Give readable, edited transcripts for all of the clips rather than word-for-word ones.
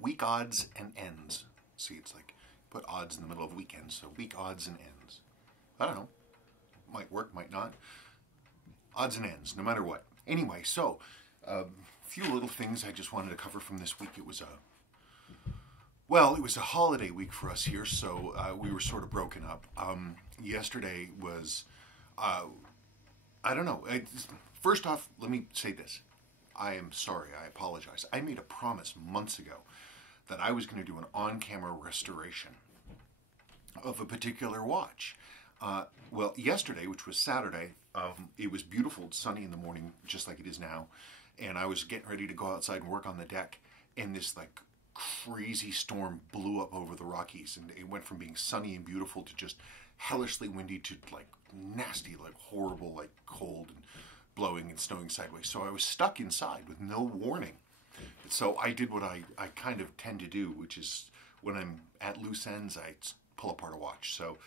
week odds and ends. See, it's like put odds in the middle of weekends, so week odds and ends. I don't know. Might work, might not. Odds and ends, no matter what. Anyway, so a few little things I just wanted to cover from this week. It was a holiday week for us here, so we were sort of broken up. Yesterday was, I don't know. First off, let me say this. I am sorry. I apologize. I made a promise months ago that I was going to do an on-camera restoration of a particular watch. Well, yesterday, which was Saturday, it was beautiful, sunny in the morning, just like it is now, and I was getting ready to go outside and work on the deck, and this like crazy storm blew up over the Rockies, and it went from being sunny and beautiful to just hellishly windy to like nasty, like horrible, like cold and blowing and snowing sideways. So I was stuck inside with no warning. So I did what I kind of tend to do, which is when I'm at loose ends, I pull apart a watch. So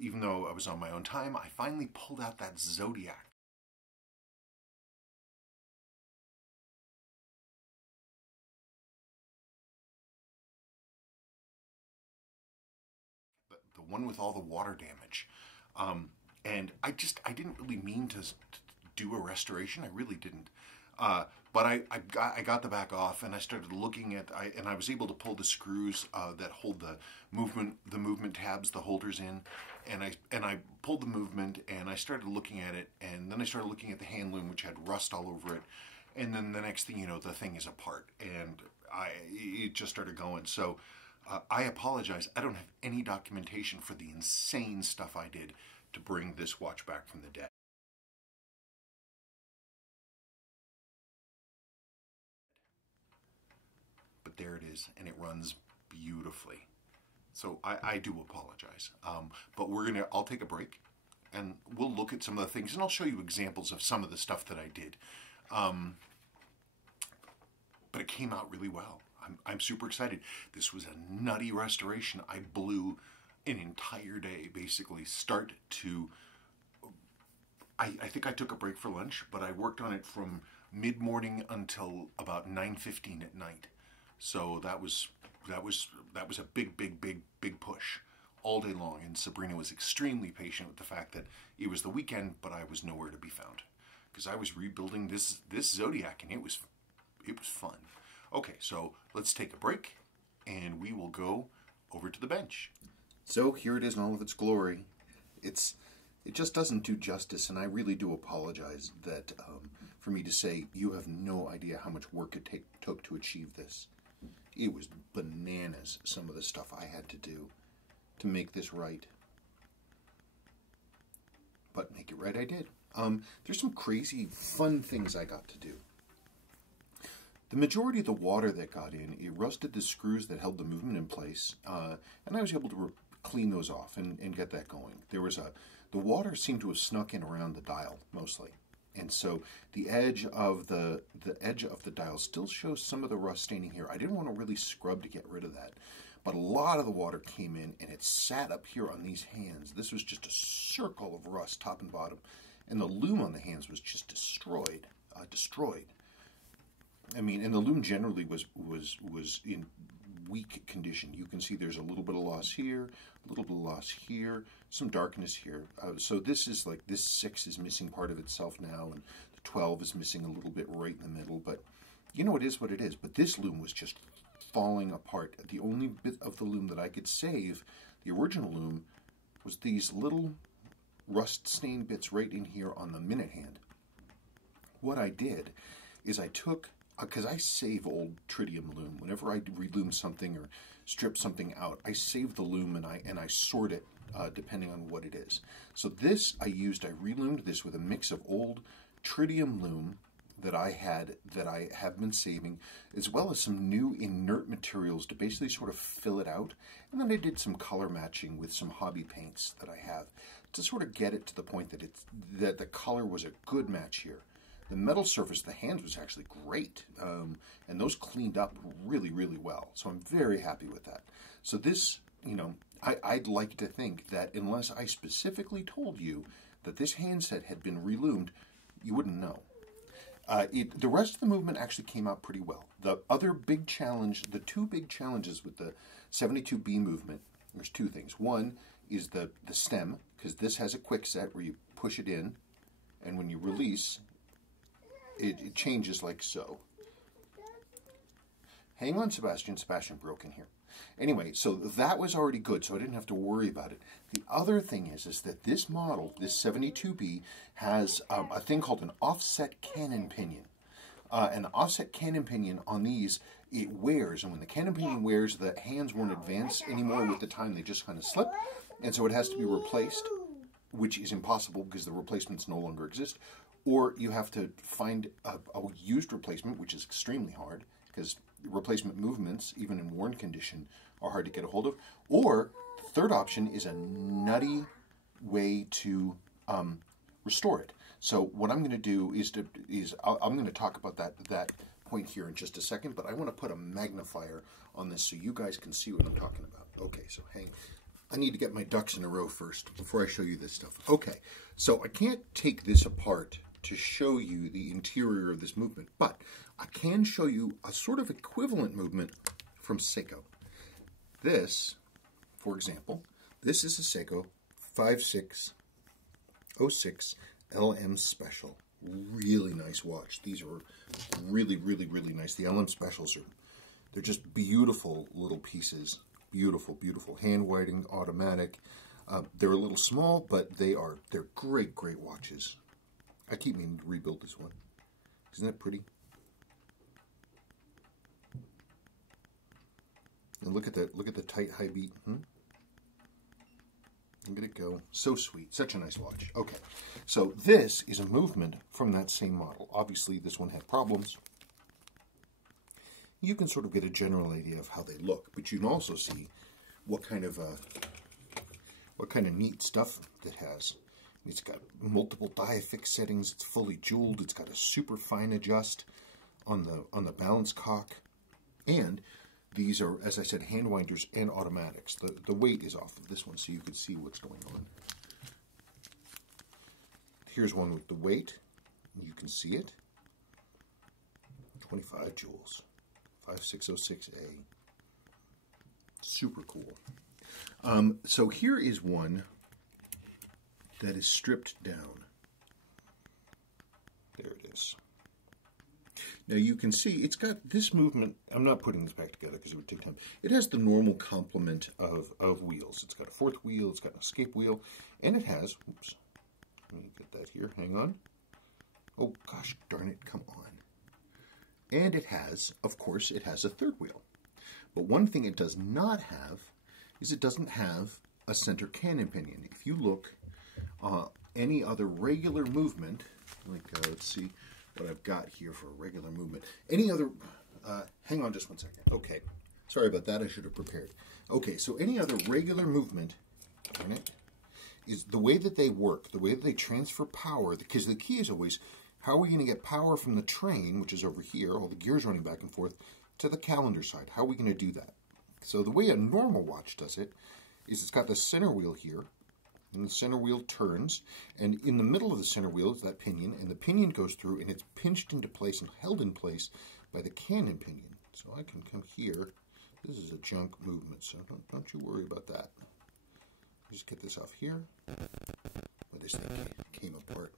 even though I was on my own time, I finally pulled out that Zodiac. The one with all the water damage. And I didn't really mean to do a restoration. I really didn't. But I got the back off, and I started looking at, and I was able to pull the screws that hold the movement tabs, the holders in, and I pulled the movement, and I started looking at it, and then I started looking at the hand loom, which had rust all over it, and then the next thing you know, the thing is apart, and it just started going. So I apologize. I don't have any documentation for the insane stuff I did to bring this watch back from the dead. But there it is, and it runs beautifully. So I do apologize. But I'll take a break, and we'll look at some of the things, and I'll show you examples of some of the stuff that I did. But it came out really well. I'm super excited. This was a nutty restoration. I blew an entire day, basically, start to... I think I took a break for lunch, but I worked on it from mid-morning until about 9:15 at night. So that was a big push all day long. And Sabrina was extremely patient with the fact that it was the weekend, but I was nowhere to be found because I was rebuilding this Zodiac, and it was fun. Okay, so let's take a break, and we will go over to the bench. So here it is in all of its glory. It just doesn't do justice, and I really do apologize that for me to say you have no idea how much work it took to achieve this. It was bananas, some of the stuff I had to do to make this right. But make it right I did. There's some crazy fun things I got to do. The majority of the water that got in, it rusted the screws that held the movement in place, and I was able to clean those off and get that going. The water seemed to have snuck in around the dial mostly, and so the edge of the dial still shows some of the rust staining here. I didn't want to really scrub to get rid of that, but a lot of the water came in, and it sat up here on these hands. This was just a circle of rust, top and bottom, and the loom on the hands was just destroyed. I mean, and the loom generally was in weak condition. You can see there's a little bit of loss here, a little bit of loss here, some darkness here. So this is like, this 6 is missing part of itself now, and the 12 is missing a little bit right in the middle. But you know, it is what it is. But this loom was just falling apart. The only bit of the loom that I could save, the original loom, was these little rust-stained bits right in here on the minute hand. What I did is I took, because I save old tritium loom. Whenever I reloom something or strip something out, I save the loom and I sort it depending on what it is. So this I reloomed this with a mix of old tritium loom that I have been saving, as well as some new inert materials to basically sort of fill it out. And then I did some color matching with some hobby paints that I have to sort of get it to the point that the color was a good match here. The metal surface, the hands was actually great, and those cleaned up really, really well. So I'm very happy with that. So this, you know, I'd like to think that unless I specifically told you that this handset had been reloomed, you wouldn't know. The rest of the movement actually came out pretty well. The other big challenge, the two big challenges with the 72B movement, there's two things. One is the stem, because this has a quick set where you push it in, and when you release, it changes like so. Hang on, Sebastian. Sebastian broke in here. Anyway, so that was already good, so I didn't have to worry about it. The other thing is that this model, this 72B, has a thing called an offset cannon pinion. An offset cannon pinion on these, it wears, and when the cannon pinion wears, the hands won't advance anymore with the time, they just kind of slip, and so it has to be replaced, which is impossible because the replacements no longer exist, or you have to find a used replacement, which is extremely hard, because replacement movements, even in worn condition, are hard to get a hold of. Or the third option is a nutty way to restore it. So what I'm going to do is I'm going to talk about that point here in just a second, but I want to put a magnifier on this so you guys can see what I'm talking about. Okay, so I need to get my ducks in a row first before I show you this stuff. Okay, so I can't take this apart to show you the interior of this movement, but I can show you a sort of equivalent movement from Seiko. This, for example, this is a Seiko 5606 LM Special. Really nice watch. These are really, really, really nice. The LM Specials they're just beautiful little pieces. Beautiful, beautiful. Hand winding, automatic. They're a little small, but they're great, great watches. I keep meaning to rebuild this one. Isn't that pretty? And look at the tight high beat. Look at it go. So sweet. Such a nice watch. Okay. So this is a movement from that same model. Obviously, this one had problems. You can sort of get a general idea of how they look, but you can also see what kind of neat stuff it has. It's got multiple die-affix settings. It's fully jeweled. It's got a super fine adjust on the balance cock, and these are, as I said, hand winders and automatics. The weight is off of this one, so you can see what's going on. Here's one with the weight. You can see it. 25 joules. 5606A. Super cool. So here is one that is stripped down. There it is. Now you can see it's got this movement. I'm not putting this back together because it would take time. It has the normal complement of wheels. It's got a fourth wheel, it's got an escape wheel, and it has, oops, let me get that here, hang on. Oh gosh darn it, come on. And it has, of course, it has a third wheel. But one thing it does not have is it doesn't have a center cannon pinion. If you look, any other regular movement, like let's see what I've got here for a regular movement. Any other, hang on just one second. Okay, sorry about that, I should have prepared. Okay, so any other regular movement, darn it, is the way that they work, the way that they transfer power, because the key is always, how are we going to get power from the train, which is over here, all the gears running back and forth, to the calendar side? How are we going to do that? So the way a normal watch does it is it's got the center wheel here, and the center wheel turns, and in the middle of the center wheel is that pinion, and the pinion goes through, and it's pinched into place and held in place by the cannon pinion. So I can come here. This is a junk movement, so don't you worry about that. Just get this off here. But this thing came apart.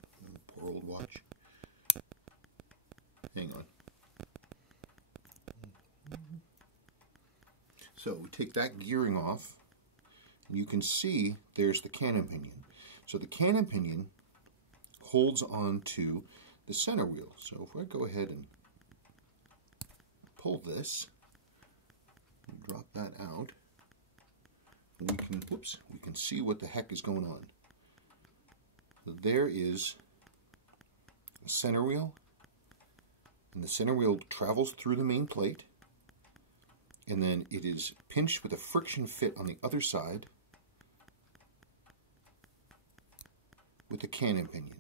Poor old watch. Hang on. So we take that gearing off, and you can see there's the cannon pinion. So the cannon pinion holds on to the center wheel. So if I go ahead and pull this, and drop that out, we can, whoops, we can see what the heck is going on. So there is a center wheel, and the center wheel travels through the main plate, and then it is pinched with a friction fit on the other side with the cannon pinion.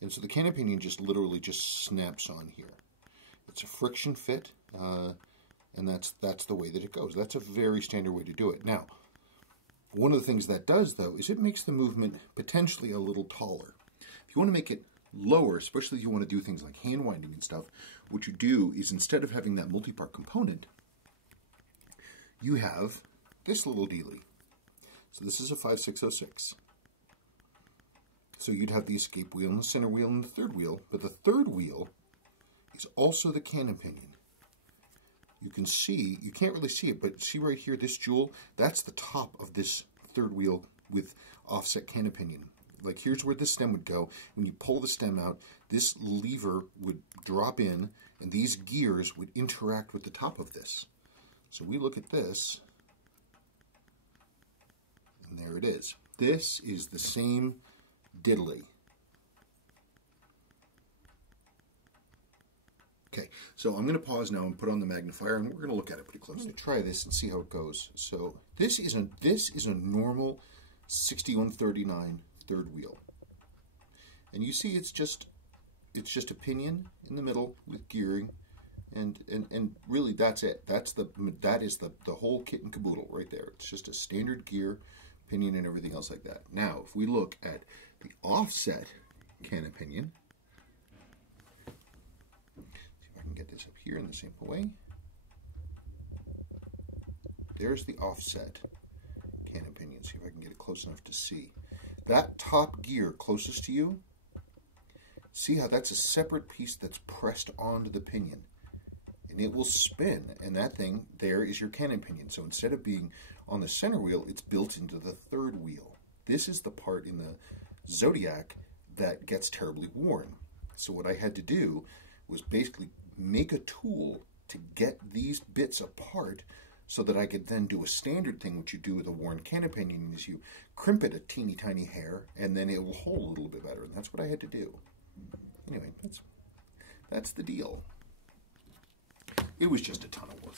And so the cannon pinion just literally just snaps on here. It's a friction fit, and that's the way that it goes. That's a very standard way to do it. Now, one of the things that does, though, is it makes the movement potentially a little taller. If you want to make it lower, especially if you want to do things like hand winding and stuff, what you do is instead of having that multi-part component, you have this little dealie. So this is a 5606. So you'd have the escape wheel and the center wheel and the third wheel, but the third wheel is also the cannon pinion. You can see, you can't really see it, but see right here, this jewel, that's the top of this third wheel with offset cannon pinion. Like here's where the stem would go. When you pull the stem out, this lever would drop in, and these gears would interact with the top of this. So we look at this, and there it is. This is the same diddly. Okay, so I'm going to pause now and put on the magnifier, and we're going to look at it pretty closely. Try this and see how it goes. So this is a normal 6139 third wheel, and you see it's just a pinion in the middle with gearing, and really that's it. That is the whole kit and caboodle right there. It's just a standard gear, pinion, and everything else like that. Now, if we look at the offset cannon pinion, see if I can get this up here in the same way. There's the offset cannon pinion. See if I can get it close enough to see. That top gear closest to you, see how that's a separate piece that's pressed onto the pinion, and it will spin, and that thing there is your cannon pinion. So instead of being on the center wheel, it's built into the third wheel. This is the part in the Zodiac that gets terribly worn. So what I had to do was basically make a tool to get these bits apart so that I could then do a standard thing, which you do with a worn cannon pinion, is you crimp it a teeny tiny hair, and then it will hold a little bit better. And that's what I had to do. Anyway, that's the deal. It was just a ton of work.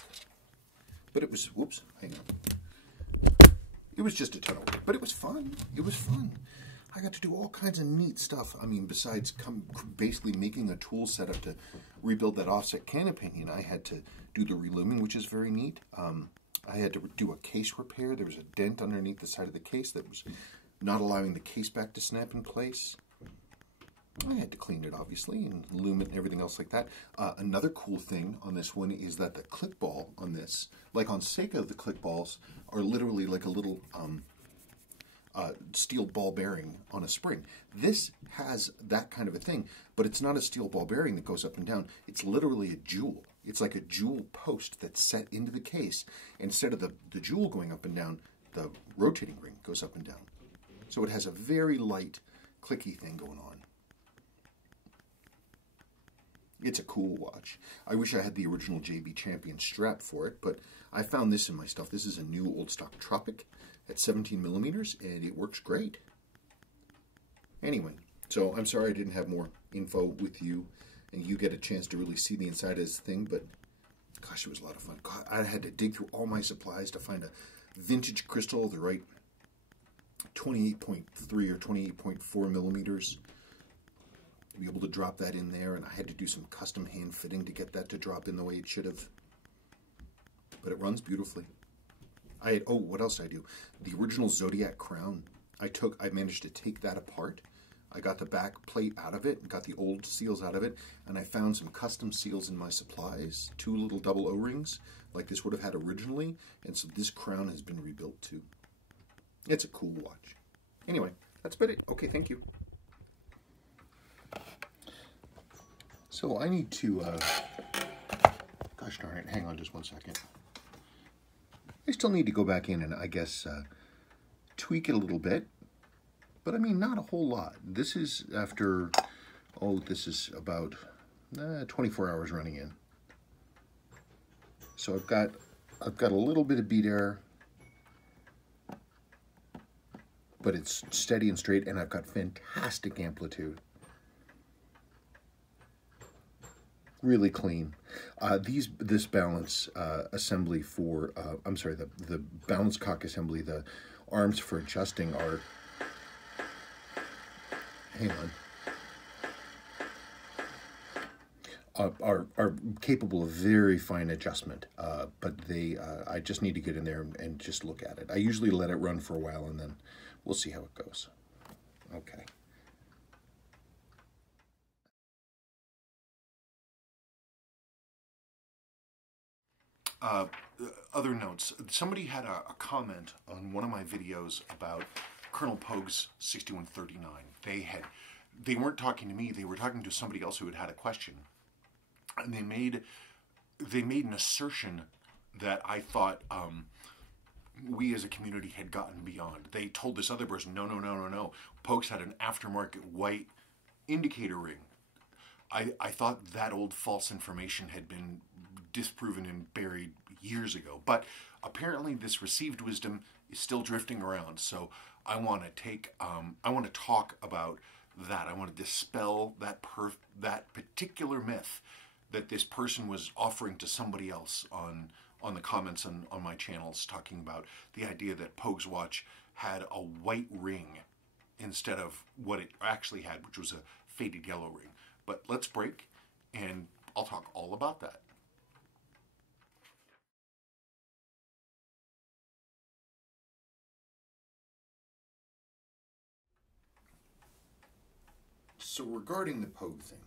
But it was, whoops, hang on. It was just a ton of work, but it was fun. It was fun. I got to do all kinds of neat stuff. I mean, besides basically making a tool setup to rebuild that offset cannon pinion, I had to do the relumbing, which is very neat. I had to do a case repair. There was a dent underneath the side of the case that was not allowing the case back to snap in place. I had to clean it, obviously, and loom it and everything else like that. Another cool thing on this one is that the click ball on this, like on Seiko, the click balls are literally like a little steel ball bearing on a spring. This has that kind of a thing, but it's not a steel ball bearing that goes up and down. It's literally a jewel. It's like a jewel post that's set into the case. Instead of the jewel going up and down, the rotating ring goes up and down. So it has a very light, clicky thing going on. It's a cool watch. I wish I had the original JB Champion strap for it, but I found this in my stuff. This is a new old stock Tropic at 17 millimeters, and it works great. Anyway, so I'm sorry I didn't have more info with you, and you get a chance to really see the inside of this thing, but gosh, it was a lot of fun. God, I had to dig through all my supplies to find a vintage crystal of the right 28.3 or 28.4 millimeters. To be able to drop that in there, and I had to do some custom hand fitting to get that to drop in the way it should have. But it runs beautifully. Oh, what else did I do? The original Zodiac crown, I managed to take that apart. I got the back plate out of it, got the old seals out of it, and I found some custom seals in my supplies, 2 little double O-rings, like this would have had originally, and so this crown has been rebuilt too. It's a cool watch. Anyway, that's about it. Okay, thank you. So I need to, gosh darn it, hang on just one second. I still need to go back in and, I guess, tweak it a little bit. But, I mean, not a whole lot. This is after, this is about 24 hours running in. So I've got a little bit of beat error, but it's steady and straight, and I've got fantastic amplitude. Really clean. This balance assembly for, I'm sorry, the balance cock assembly, the arms for adjusting are, hang on, are capable of very fine adjustment, but I just need to get in there and just look at it. I usually let it run for a while, and then we'll see how it goes. Okay. Uh, Other notes. Somebody had a comment on one of my videos about Colonel Pogue's 6139. They weren't talking to me. They were talking to somebody else who had had a question, and they made an assertion that I thought we as a community had gotten beyond. They told this other person, no. Pogue's had an aftermarket white indicator ring. I thought that old false information had been disproven and buried years ago. But apparently this received wisdom is still drifting around. So I want to talk about that. I want to dispel that particular myth that this person was offering to somebody else on the comments on my channels, talking about the idea that Pogue's watch had a white ring instead of what it actually had, which was a faded yellow ring. But let's break, and I'll talk all about that. So regarding the Pogue thing,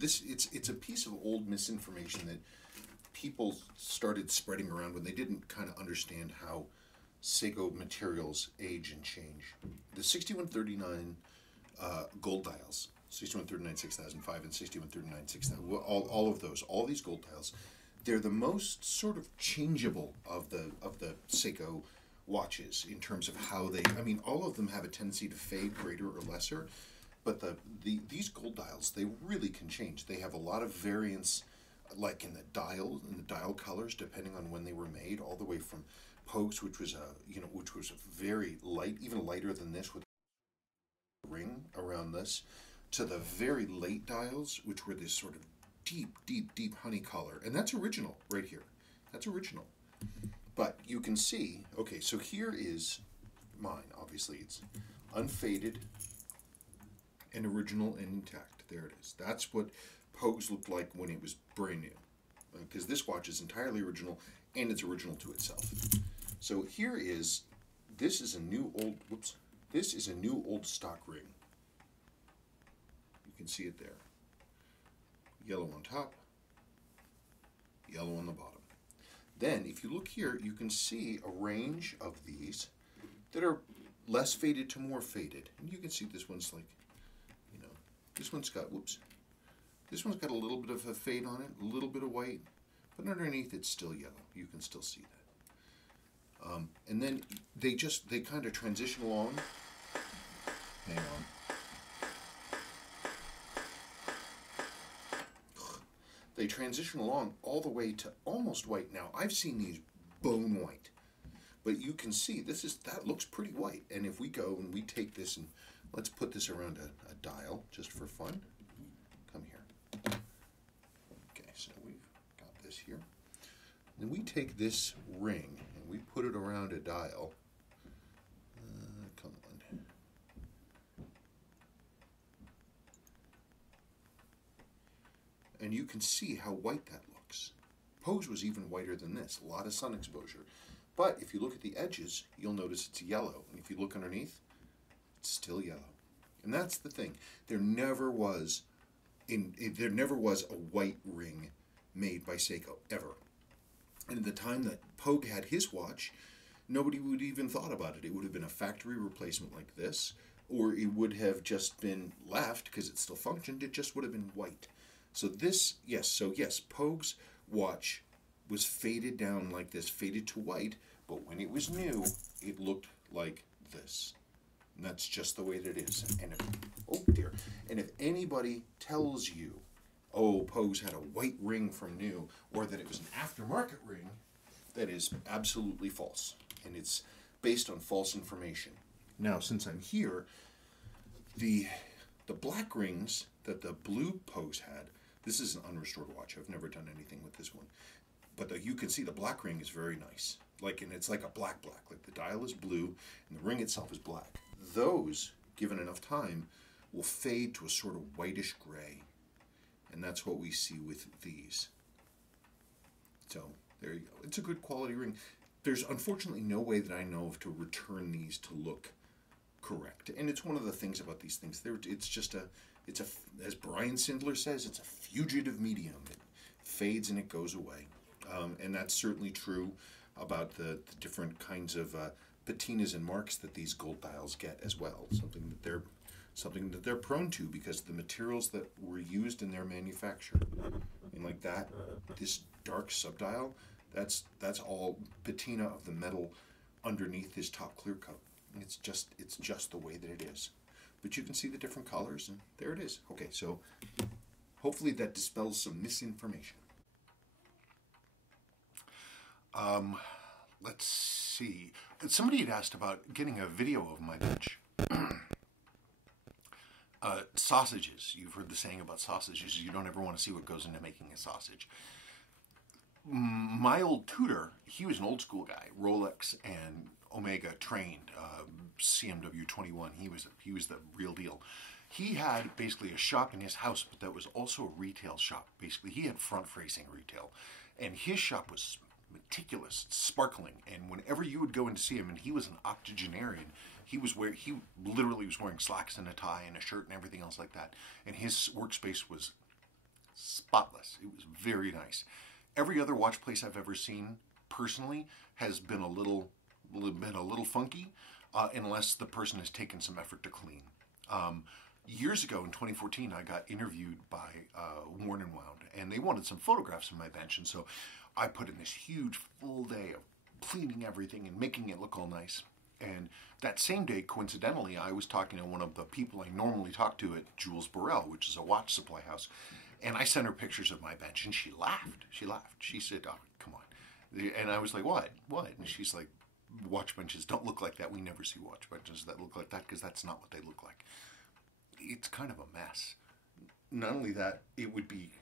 it's a piece of old misinformation that people started spreading around when they didn't kind of understand how Seiko materials age and change. The 6139 gold dials, 6139 6005 and 6139 6000, all these gold dials, they're the most sort of changeable of the Seiko watches in terms of how they. I mean, all of them have a tendency to fade greater or lesser, but these gold dials, they really can change. They have a lot of variance, like in the dial colors, depending on when they were made, all the way from Pogue's, which was a very light, even lighter than this, with a ring around this, to the very late dials, which were this sort of deep honey color. And that's original right here. That's original. But you can see, okay, so here is mine. Obviously, it's unfaded and original and intact. There it is. That's what Pogue's looked like when it was brand new. Because this watch is entirely original, and it's original to itself. So this is a new old stock ring. You can see it there. Yellow on top, yellow on the bottom. Then, if you look here, you can see a range of these that are less faded to more faded. And you can see this one's like, this one's got, this one's got a little bit of a fade on it, a little bit of white, but underneath it's still yellow. You can still see that. And then they kind of transition along. Hang on. They transition along all the way to almost white. Now, I've seen these bone white, but you can see that looks pretty white. And if we go and we take this and let's put this around a dial just for fun. Come here. Okay, so we've got this here. Then we take this ring and we put it around a dial. Come on. And you can see how white that looks. Pogue's was even whiter than this, a lot of sun exposure. But if you look at the edges, you'll notice it's yellow. And if you look underneath, it's still yellow. And that's the thing. There never was a white ring made by Seiko, ever. And at the time that Pogue had his watch, nobody would even thought about it. It would have been a factory replacement like this, or it would have just been left because it still functioned. It just would have been white. So yes, Pogue's watch was faded down like this, faded to white, but when it was new, it looked like this. And that's just the way that it is. And if anybody tells you, oh, Pogue's had a white ring from new, or that it was an aftermarket ring, that is absolutely false. And it's based on false information. Now, since I'm here, the black rings that the blue Pogue's had, this is an unrestored watch. I've never done anything with this one. But you can see the black ring is very nice. And it's like a black. Like the dial is blue and the ring itself is black. Those, given enough time, will fade to a sort of whitish gray. And that's what we see with these. So there you go. It's a good quality ring. There's unfortunately no way that I know of to return these to look correct. And it's one of the things about these things. It's as Brian Sindler says, it's a fugitive medium. It fades and it goes away. And that's certainly true about the different kinds of patinas and marks that these gold dials get as well. Something that they're prone to because the materials that were used in their manufacture. And like that, this dark subdial, that's all patina of the metal underneath this top clear coat. It's just the way that it is. But you can see the different colors, and there it is. Okay, so hopefully that dispels some misinformation. Let's see. Somebody had asked about getting a video of my bench. Sausages. You've heard the saying about sausages. You don't ever want to see what goes into making a sausage. My old tutor, he was an old school guy, Rolex and Omega trained, CMW 21. He was the real deal. He had basically a shop in his house, but that was also a retail shop. Basically, he had front-facing retail, and his shop was meticulous, sparkling. And whenever you would go in to see him, and he was an octogenarian, he literally was wearing slacks and a tie and a shirt and everything else like that. And his workspace was spotless. It was very nice. Every other watch place I've ever seen personally has been a little funky, unless the person has taken some effort to clean. Years ago in 2014, I got interviewed by Worn and Wound, and they wanted some photographs of my bench, and so I put in this huge full day of cleaning everything and making it look all nice. And that same day, coincidentally, I was talking to one of the people I normally talk to at Jules Burrell, which is a watch supply house, and I sent her pictures of my bench, and she laughed. She said, "Oh, come on." And I was like, "What? What?" And she's like, "Watch benches don't look like that. We never see watch benches that look like that because that's not what they look like." It's kind of a mess. Not only that, it would be,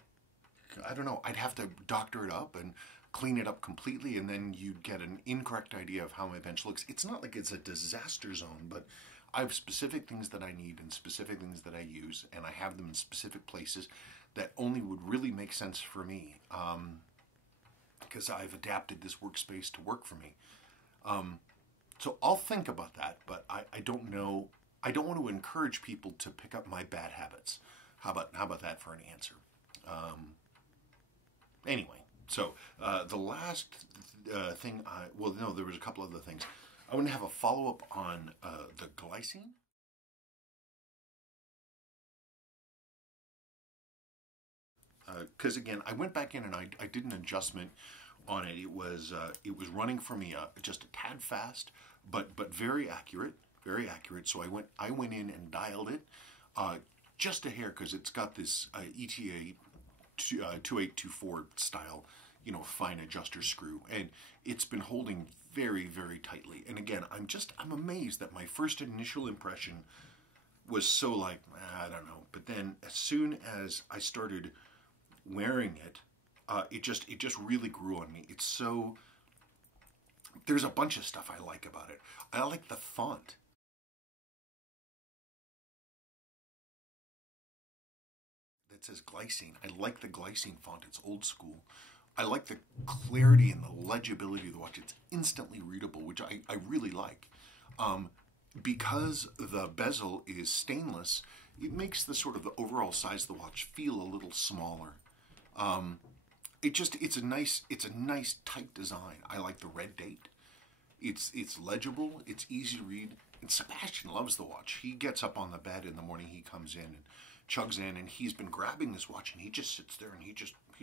I don't know, I'd have to doctor it up and clean it up completely, and then you'd get an incorrect idea of how my bench looks. It's not like it's a disaster zone, but I have specific things that I need and specific things that I use, and I have them in specific places that only would really make sense for me, because I've adapted this workspace to work for me. So I'll think about that, but I don't know. I don't want to encourage people to pick up my bad habits. How about that for an answer? Anyway, so the last thing there was a couple other things. I want to have a follow-up on the Glycine. Because again, I went back in and I did an adjustment on it. It was running for me just a tad fast, but very accurate, very accurate. So I went in and dialed it just a hair because it's got this ETA 2824 style, fine adjuster screw, and it's been holding very, very tightly. And again, I'm amazed that my first initial impression was so like, I don't know. But then as soon as I started wearing it, it just really grew on me. It's so, there's a bunch of stuff I like about it. I like the font. That says Glycine. I like the Glycine font. It's old school. I like the clarity and the legibility of the watch. It's instantly readable, which I really like. Because the bezel is stainless, it makes the sort of the overall size of the watch feel a little smaller. It's a nice tight design. I like the red date. It's legible. It's easy to read. And Sebastian loves the watch. He gets up on the bed in the morning. He comes in and chugs in, and he's been grabbing this watch, and he just sits there and he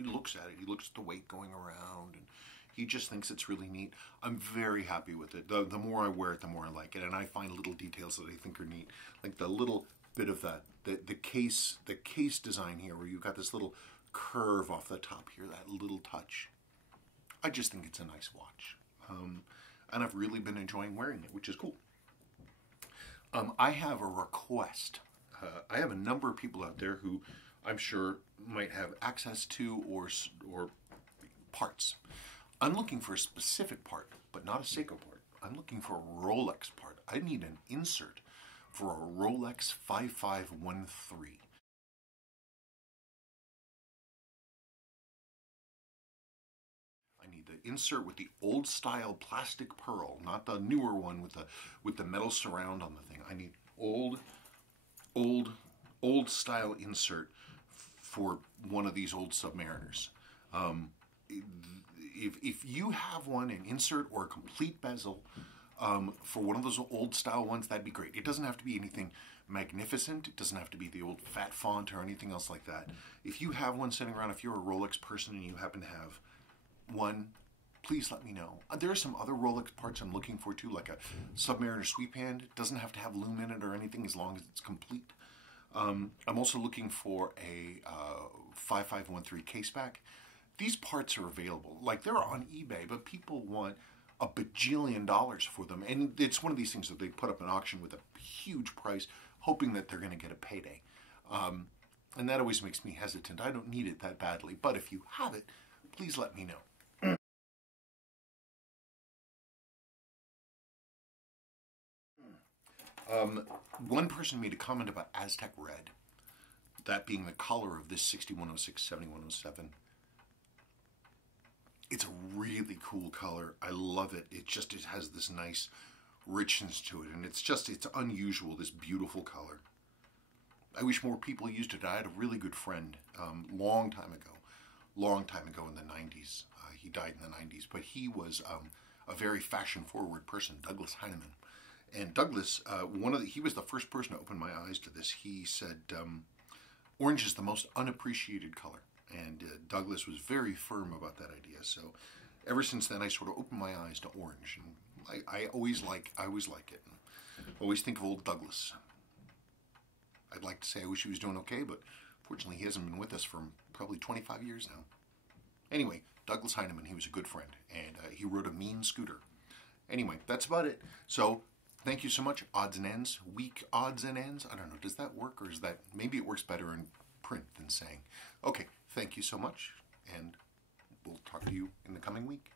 looks at it. He looks at the weight going around, and he just thinks it's really neat. I'm very happy with it. The more I wear it, the more I like it, and I find little details that I think are neat, like the little bit of the case design here, where you've got this little curve off the top here, that little touch. I just think it's a nice watch, and I've really been enjoying wearing it, which is cool. I have a request. I have a number of people out there who I'm sure might have access to or parts. I'm looking for a specific part, but not a Seiko part. I'm looking for a Rolex part. I need an insert for a Rolex 5513. I need the insert with the old style plastic pearl, not the newer one with the metal surround on the thing. I need old style insert for one of these old Submariners. if you have one, an insert or a complete bezel for one of those old style ones, that'd be great. It doesn't have to be anything magnificent. It doesn't have to be the old fat font or anything else like that. If you have one sitting around, if you're a Rolex person and you happen to have one, please let me know. There are some other Rolex parts I'm looking for too, like a Submariner sweep hand. It doesn't have to have lume in it or anything as long as it's complete. I'm also looking for a 5513 caseback. These parts are available. Like, they're on eBay, but people want a bajillion dollars for them. And it's one of these things that they put up an auction with a huge price, hoping that they're going to get a payday. And that always makes me hesitant. I don't need it that badly. But if you have it, please let me know. One person made a comment about Aztec Red, that being the color of this 6106, 7107. It's a really cool color. I love it. It has this nice richness to it, and it's unusual, this beautiful color. I wish more people used it. I had a really good friend, long time ago in the 90s. He died in the 90s, but he was a very fashion-forward person, Douglas Heinemann. And Douglas, he was the first person to open my eyes to this. He said, orange is the most unappreciated color. And Douglas was very firm about that idea. So ever since then, I sort of opened my eyes to orange. And I always like it. And always think of old Douglas. I'd like to say I wish he was doing okay, but fortunately he hasn't been with us for probably 25 years now. Anyway, Douglas Heinemann, he was a good friend. And he rode a mean scooter. Anyway, that's about it. So thank you so much. Odds and ends, week odds and ends. I don't know, does that work, or is that, maybe it works better in print than saying. Okay, thank you so much, and we'll talk to you in the coming week.